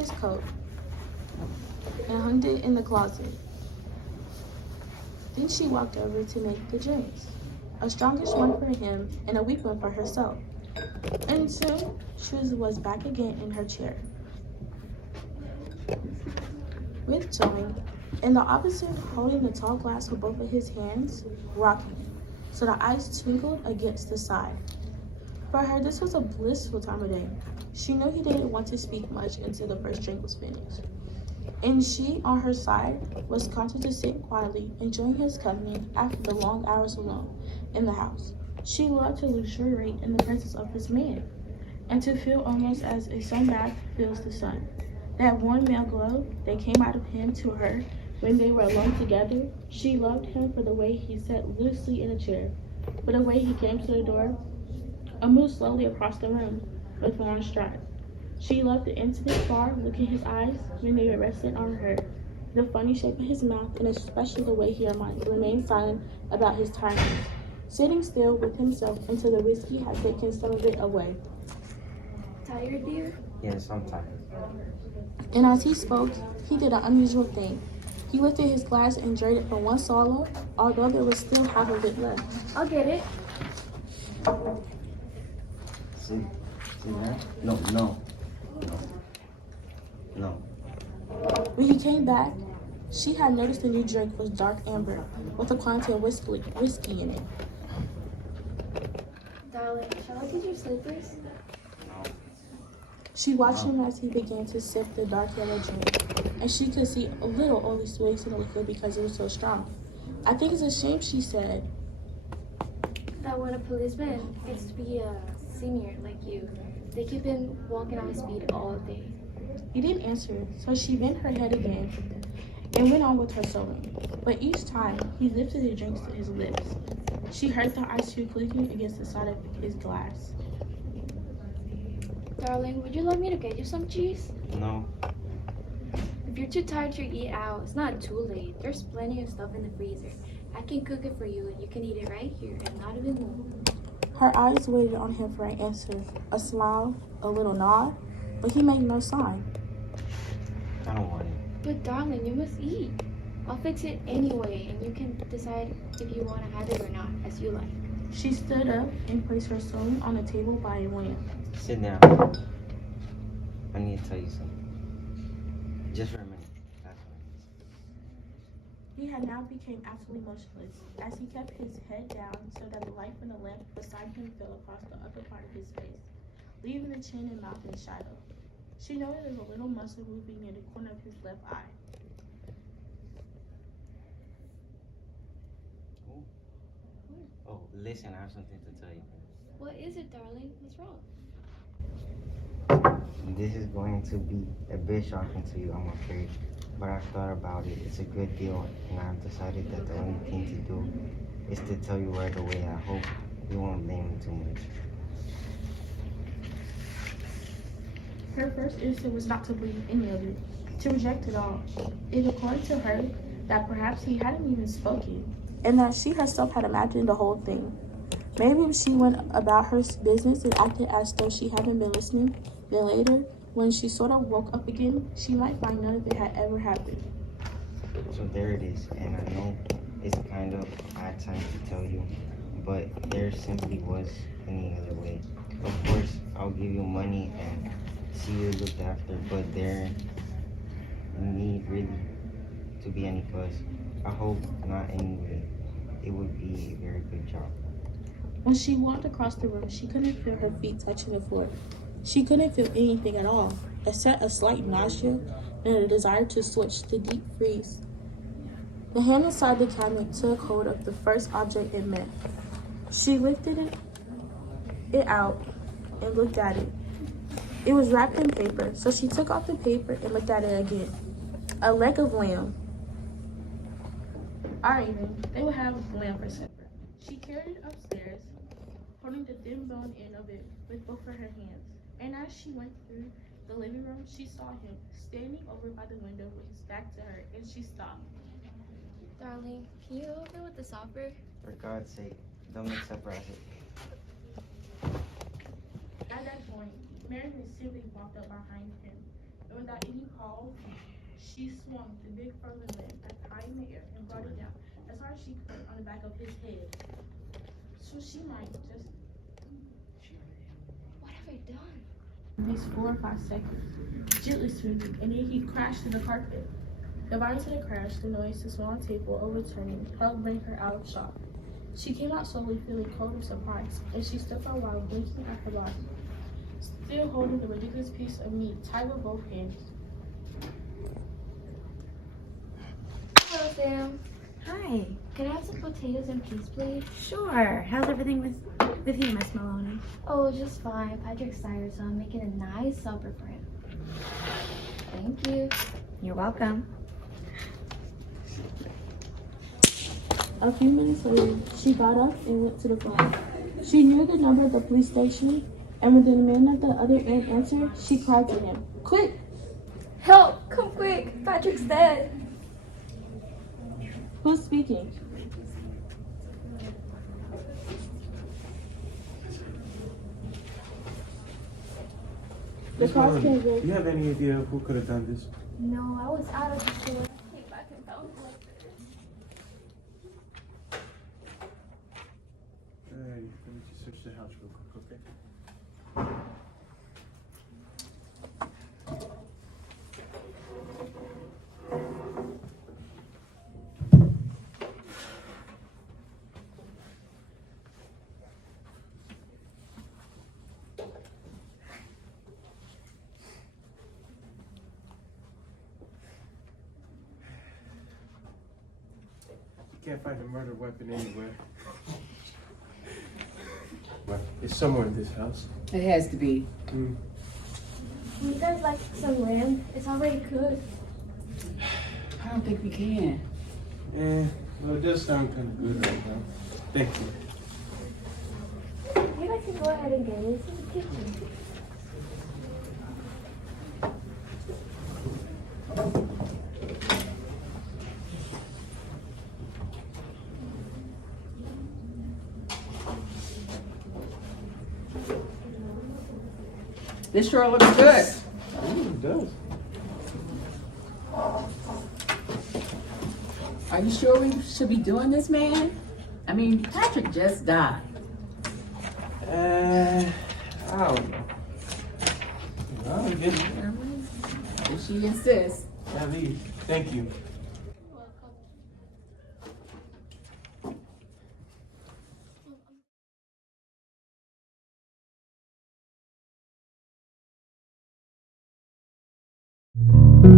his coat and hung it in the closet. Then she walked over to make the drinks, a strongish one for him and a weak one for herself. And soon she was back again in her chair, with Tony in the opposite, holding the tall glass with both of his hands, rocking, so the eyes twinkled against the side. For her, this was a blissful time of day. She knew he didn't want to speak much until the first drink was finished. And she, on her side, was content to sit quietly, enjoying his company after the long hours alone in the house. She loved to luxuriate in the presence of this man, and to feel almost as a sunbath feels the sun. That warm male glow that came out of him to her when they were alone together. She loved him for the way he sat loosely in a chair, for the way he came to the door and moved slowly across the room with long strides. She loved the intimate far look in his eyes when they were resting on her, the funny shape of his mouth, and especially the way he remained silent about his tiredness, sitting still with himself until the whiskey had taken some of it away. Tired, dear? Yes, I'm tired. And as he spoke, he did an unusual thing. He lifted his glass and drained it for one swallow, although there was still half of it left. I'll get it. See that? No. When he came back, she had noticed the new drink was dark amber with a quantity of whiskey in it. Darling, shall I get your slippers? No. She watched him as he began to sip the dark yellow drink, and she could see a little only sweets in the liquid because it was so strong. I think it's a shame, she said. That when a policeman gets to be a senior like you, they keep him walking on his speed all day. He didn't answer, so she bent her head again and went on with her sewing. But each time, he lifted the drinks to his lips. She heard the ice cube clicking against the side of his glass. Darling, would you like me to get you some cheese? No. If you're too tired to eat out, it's not too late. There's plenty of stuff in the freezer. I can cook it for you and you can eat it right here and not even move. Her eyes waited on him for an answer, a smile, a little nod, but he made no sign. I don't want it. But darling, you must eat. I'll fix it anyway and you can decide if you want to have it or not, as you like. She stood up and placed her sewing on the table by a lamp. Sit down. I need to tell you something. Just for a minute. That's what it is. He had now become absolutely motionless, as he kept his head down so that the light from the lamp beside him fell across the upper part of his face, leaving the chin and mouth in shadow. She noted a little muscle moving near the corner of his left eye. Oh, listen, I have something to tell you. What is it, darling? What's wrong? This is going to be a bit shocking to you, I'm afraid. But I've thought about it. It's a good deal, and I've decided that the only thing to do is to tell you right away. I hope you won't blame me too much. Her first instinct was not to believe any of it, to reject it all. It occurred to her that perhaps he hadn't even spoken, and that she herself had imagined the whole thing. Maybe if she went about her business and acted as though she hadn't been listening, then later, when she sort of woke up again, she might find none of it had ever happened. So there it is, and I know it's kind of odd time to tell you, but there simply was any other way. Of course, I'll give you money and see you looked after, but there need really to be any fuss. I hope not anyway. It would be a very good job. When she walked across the room, she couldn't feel her feet touching the floor. She couldn't feel anything at all, except a slight nausea and a desire to switch to deep freeze. The hand inside the cabinet took hold of the first object it met. She lifted it out and looked at it. It was wrapped in paper, so she took off the paper and looked at it again. A leg of lamb. Or even, they would have lamb for supper. She carried it upstairs, holding the thin bone end of it with both of her hands. And as she went through the living room, she saw him standing over by the window with his back to her, and she stopped. Darling, can you help me with the supper? For God's sake, don't mix up racket. At that point, Mary simply walked up behind him And when that lady called, she swung the big frozen limb as high in the air and brought it down as hard as she could on the back of his head. So she might just What have I done? these 4 or 5 seconds, gently swinging, and then he crashed to the carpet. The violence of the crash, the noise, the small table overturning, helped bring her out of shock. She came out slowly, feeling cold with surprise, and she stood for a while, blinking at her body, still holding the ridiculous piece of meat tight with both hands. Hello, Sam. Hi. Can I have some potatoes and peas, please? Sure. How's everything with you, Miss Maloney? Oh, just fine. Patrick's tired, so I'm making a nice supper for him. Thank you. You're welcome. A few minutes later, she got up and went to the phone. She knew the number of the police station, and when the man at the other end answered, she cried to him, "Quick! Help! Come quick! Patrick's dead. Who's speaking?" The Miss cross Maloney, came do you have any idea who could have done this? No, I was out of the store. I came back and found him like this. Alright, let me just search the house real quick, okay? You can't find a murder weapon anywhere. Well, it's somewhere in this house. It has to be. Mm. Would you guys like some lamb? It's already cooked. I don't think we can. Well, it does sound kind of good right now. Thank you. You guys can go ahead and get it. It's in the kitchen. This sure looks good. It does. Are you sure we should be doing this, man? I mean, Patrick just died. I don't know. Well, I guess. If she insists. At least. Thank you. Welcome.